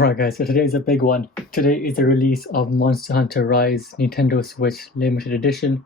Alright guys, so today is a big one. Today is the release of Monster Hunter Rise Nintendo Switch Limited Edition.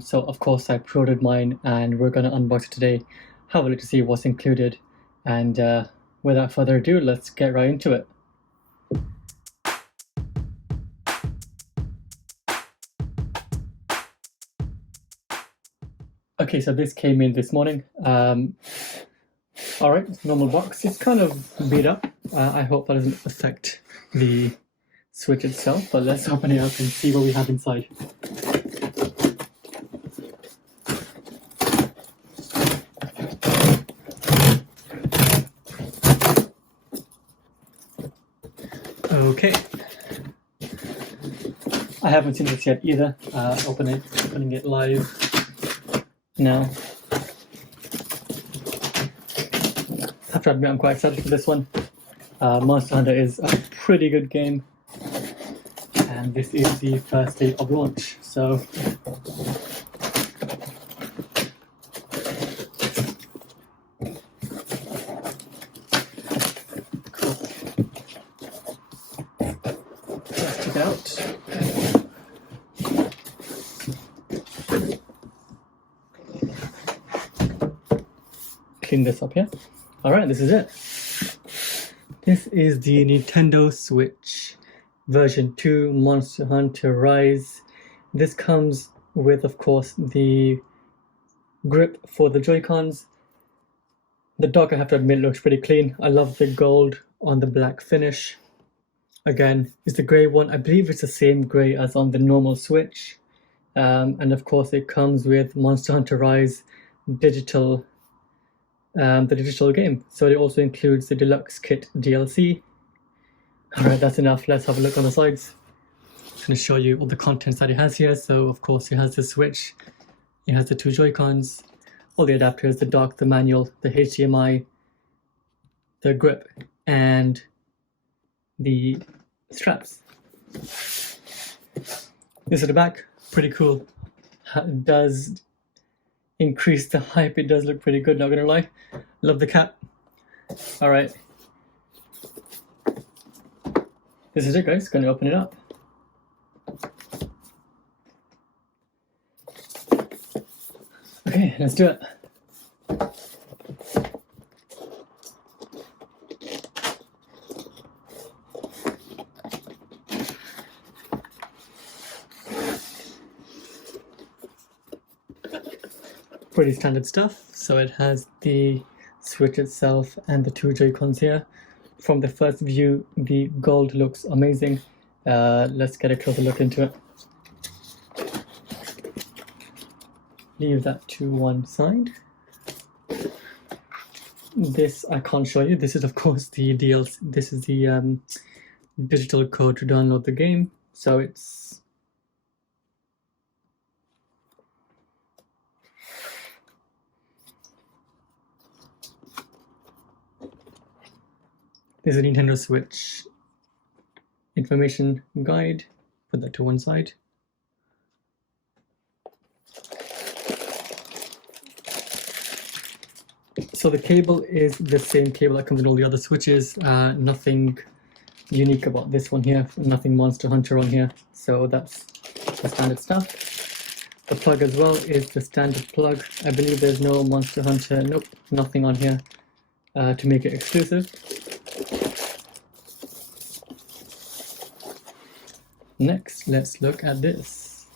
So of course I pre-ordered mine and we're going to unbox it today, have a look to see what's included, and without further ado, let's get right into it. Okay, so this came in this morning. Alright, normal box. It's kind of beat up. I hope that doesn't affect the Switch itself, but let's open it up and see what we have inside. Okay. I haven't seen this yet either. Opening it live now. I have to admit I'm quite excited for this one. Monster Hunter is a pretty good game, and this is the first day of launch, so cool. Let's check it out. Clean this up here. Alright, this is it. This is the Nintendo Switch version 2 Monster Hunter Rise. This comes with, of course, the grip for the Joy-Cons. The dock, I have to admit, looks pretty clean. I love the gold on the black finish. Again, it's the grey one. I believe it's the same grey as on the normal Switch. And of course, it comes with Monster Hunter Rise digital. The digital game, so it also includes the Deluxe Kit DLC. Alright, that's enough. Let's have a look on the sides. I'm going to show you all the contents that it has here. So of course it has the Switch, it has the two Joy-Cons, all the adapters, the dock, the manual, the HDMI, the grip, and the straps. This is the back, pretty cool. It does increase the hype. It does look pretty good, not gonna lie. Love the cap. Alright. This is it, guys. Gonna open it up. Okay, let's do it. Pretty standard stuff. So it has the Switch itself and the two Joy-Cons here. From the first view, the gold looks amazing. Let's get a closer look into it. Leave that to one side. This I can't show you. This is of course the DLC. This is the digital code to download the game. So it's This is a Nintendo Switch information guide. Put that to one side. So the cable is the same cable that comes in all the other Switches. Nothing unique about this one here. Nothing Monster Hunter on here. So that's the standard stuff. The plug as well is the standard plug. I believe there's no Monster Hunter. Nope, nothing on here to make it exclusive. Next, let's look at this.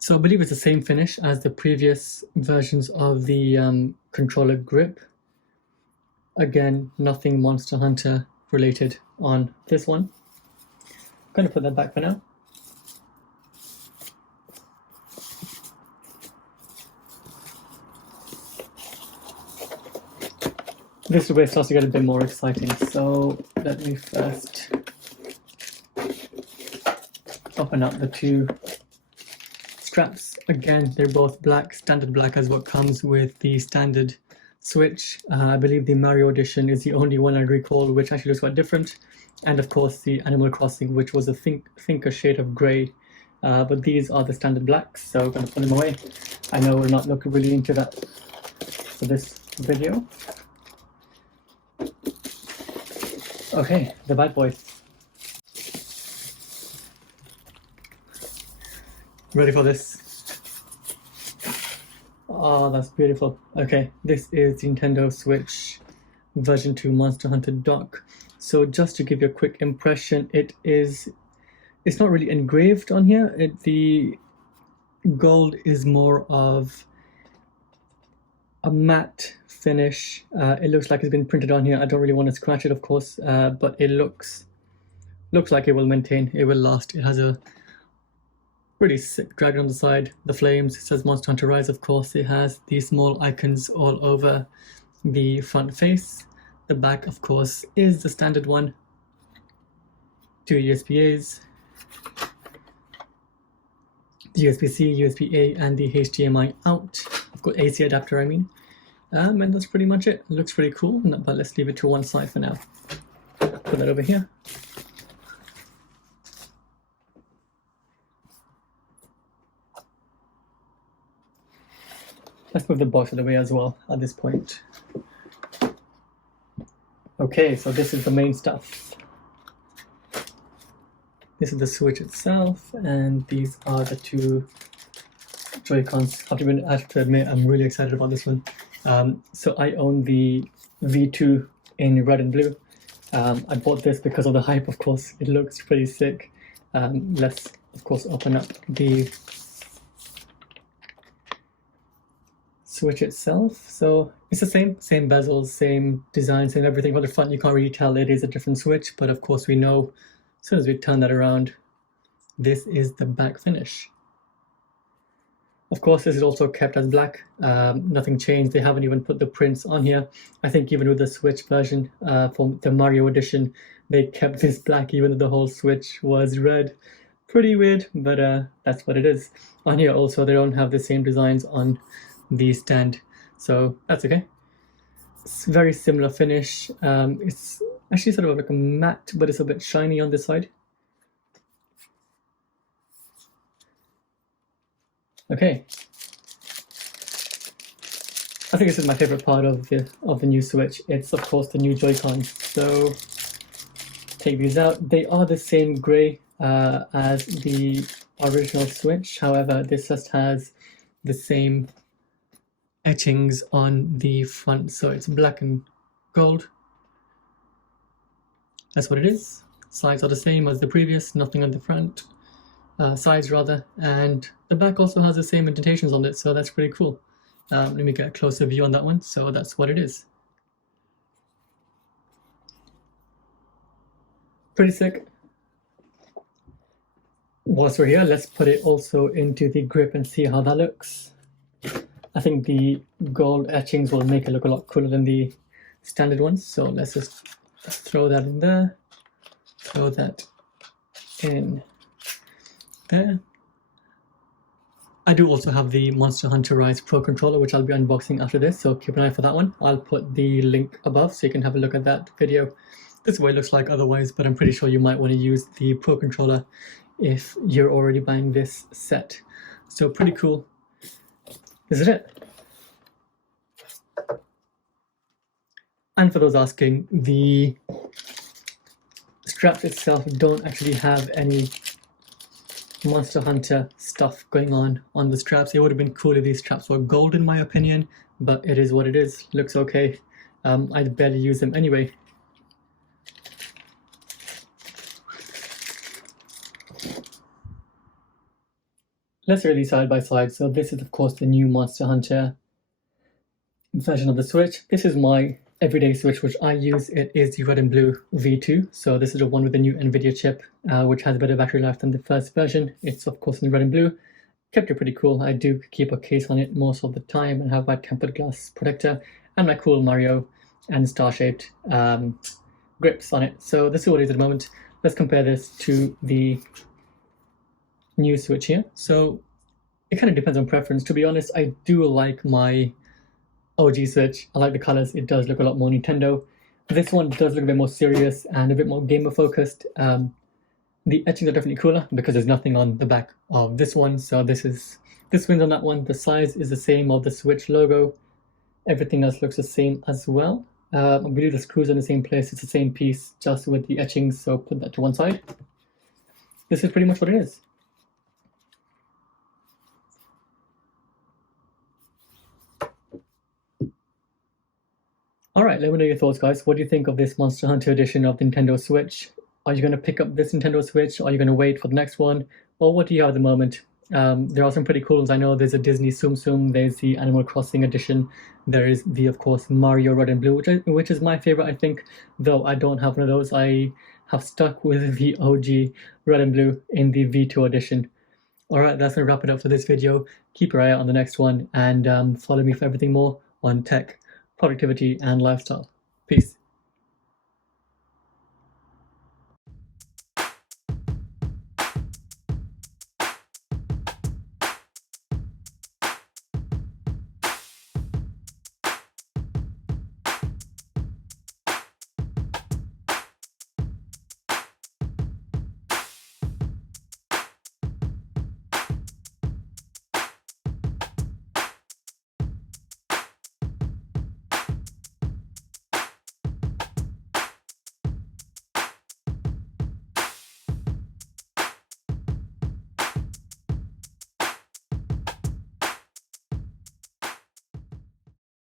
So I believe it's the same finish as the previous versions of the controller grip. Again, nothing Monster Hunter related on this one. I'm going to put that back for now. This is where it starts to get a bit more exciting, so let me first open up the two straps. Again, they're both black, standard black as what comes with the standard Switch. I believe the Mario edition is the only one I recall which actually looks quite different, and of course the Animal Crossing, which was a shade of grey, but these are the standard blacks, so I'm going to put them away. I know we're not looking really into that for this video. Okay, the bad boy. Ready for this? Oh, that's beautiful. Okay, this is Nintendo Switch version 2 Monster Hunter dock. So just to give you a quick impression, it's not really engraved on here. The gold is more of a matte finish. It looks like it's been printed on here. I don't really want to scratch it, of course, but it looks like it will maintain, it will last. It has a pretty sick dragon on the side, the flames, it says Monster Hunter Rise, of course. It has these small icons all over the front face. The back, of course, is the standard one. 2 USB-As, the USB-C, USB-A, and the HDMI out. I've got AC adapter, I mean. And that's pretty much it. It looks pretty cool, but let's leave it to one side for now. Put that over here. Let's move the box out of the way as well at this point. Okay, so this is the main stuff. This is the Switch itself, and these are the 2 Joy-Cons. I have to admit, I'm really excited about this one. So I own the V2 in red and blue. I bought this because of the hype, of course. It looks pretty sick. Let's, of course, open up the Switch itself. So it's the same bezels, same design, same everything. But the front, you can't really tell it is a different Switch. But of course, we know as soon as we turn that around, this is the back finish. Of course, this is also kept as black. Nothing changed. They haven't even put the prints on here. I think even with the Switch version for the Mario edition, they kept this black even though the whole Switch was red. Pretty weird, but that's what it is. On here also, they don't have the same designs on the stand, so that's okay. It's very similar finish. It's actually sort of like a matte, but it's a bit shiny on this side. Okay, I think this is my favorite part of the new Switch. It's of course the new Joy-Cons. So take these out. They are the same grey as the original Switch. However, this just has the same etchings on the front, so it's black and gold. That's what it is. Sides are the same as the previous, nothing on the front. Sides rather, and the back also has the same indentations on it, so that's pretty cool. Let me get a closer view on that one. So that's what it is. Pretty sick. Whilst we're here, let's put it also into the grip and see how that looks. I think the gold etchings will make it look a lot cooler than the standard ones. So let's just throw that in there. Throw that in there. I do also have the Monster Hunter Rise Pro controller, which I'll be unboxing after this, so keep an eye for that one. I'll put the link above so you can have a look at that video. This is what it looks like otherwise, but I'm pretty sure you might want to use the Pro controller if you're already buying this set. So pretty cool. This is it. And for those asking, the straps itself don't actually have any Monster Hunter stuff going on the straps. It would have been cool if these straps were gold in my opinion, but it is what it is. Looks okay. I barely use them anyway. Let's read these side by side. So this is of course the new Monster Hunter version of the Switch. This is my everyday Switch which I use. It is the red and blue V2. So this is the one with the new NVIDIA chip, which has a better battery life than the first version. It's of course in red and blue. Kept it pretty cool. I do keep a case on it most of the time and have my tempered glass protector and my cool Mario and star-shaped grips on it. So this is what it is at the moment. Let's compare this to the new Switch here. So it kind of depends on preference. To be honest, I do like my OG Switch. I like the colors. It does look a lot more Nintendo. This one does look a bit more serious and a bit more gamer focused. The etchings are definitely cooler because there's nothing on the back of this one. So this wins on that one. The size is the same of the Switch logo. Everything else looks the same as well. I believe the screws are in the same place. It's the same piece, just with the etchings, so put that to one side. This is pretty much what it is. Alright, let me know your thoughts, guys. What do you think of this Monster Hunter edition of the Nintendo Switch? Are you going to pick up this Nintendo Switch? Are you going to wait for the next one? Or what do you have at the moment? There are some pretty cool ones. I know there's a Disney Tsum Tsum, there's the Animal Crossing edition, there is the, of course, Mario Red and Blue, which is my favorite, I think, though I don't have one of those. I have stuck with the OG Red and Blue in the V2 edition. Alright, that's going to wrap it up for this video. Keep your eye out on the next one, and follow me for everything more on tech, productivity, and lifestyle. Peace.